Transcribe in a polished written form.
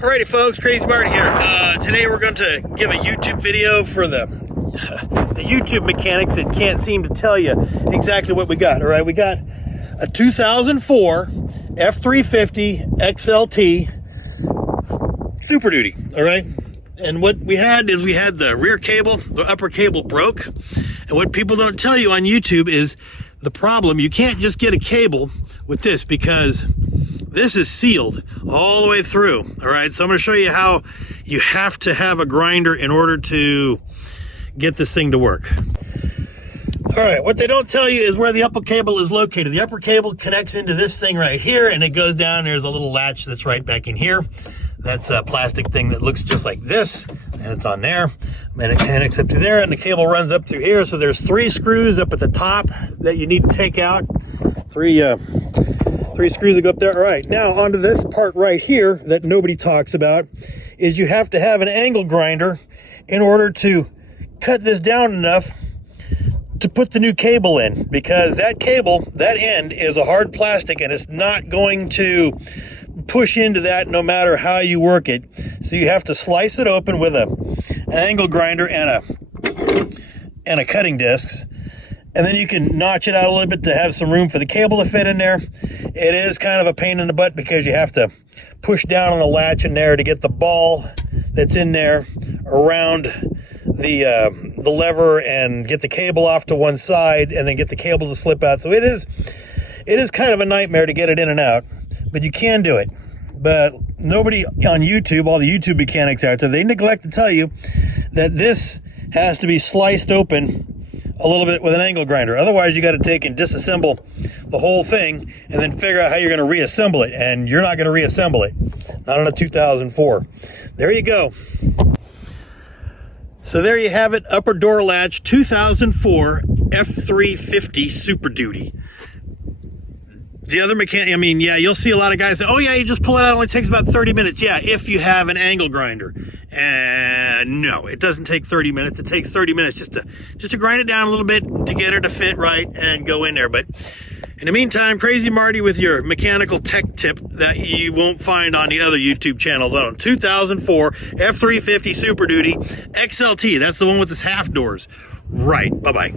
Alrighty folks, Crazy Marty here. Today we're going to give a YouTube video for the YouTube mechanics that can't seem to tell you exactly what we got. Alright, we got a 2004 F350 XLT Super Duty. Alright, and what we had is we had the rear cable, the upper cable broke. And what people don't tell you on YouTube is the problem. You can't just get a cable with this because this is sealed all the way through. All right, so I'm going to show you how you have to have a grinder in order to get this thing to work. All right, what they don't tell you is where the upper cable is located. The upper cable connects into this thing right here, and it goes down. There's a little latch that's right back in here. That's a plastic thing that looks just like this, and it's on there. And it connects up to there, and the cable runs up through here. So there's 3 screws up at the top that you need to take out. Three screws that go up there. All right, now onto this part right here that nobody talks about is you have to have an angle grinder in order to cut this down enough to put the new cable in, because that cable, that end is a hard plastic and it's not going to push into that no matter how you work it. So you have to slice it open with an angle grinder and a cutting discs. And then you can notch it out a little bit to have some room for the cable to fit in there. It is kind of a pain in the butt because you have to push down on the latch in there to get the ball that's in there around the lever and get the cable off to one side and then get the cable to slip out. So it is kind of a nightmare to get it in and out, but you can do it. But nobody on YouTube, all the YouTube mechanics out there, they neglect to tell you that this has to be sliced open a little bit with an angle grinder. Otherwise, you got to take and disassemble the whole thing and then figure out how you're going to reassemble it. And you're not going to reassemble it. Not on a 2004. There you go. So there you have it. Upper door latch 2004 F350 Super Duty. The other mechanic, I mean, yeah, you'll see a lot of guys say, oh yeah, you just pull it out, it only takes about 30 minutes. Yeah, if you have an angle grinder. And no, it doesn't take 30 minutes. It takes 30 minutes just to grind it down a little bit to get her to fit right and go in there. But in the meantime, Crazy Marty with your mechanical tech tip that you won't find on the other YouTube channels. On 2004 F350 Super Duty XLT. That's the one with its half doors. Right. Bye-bye.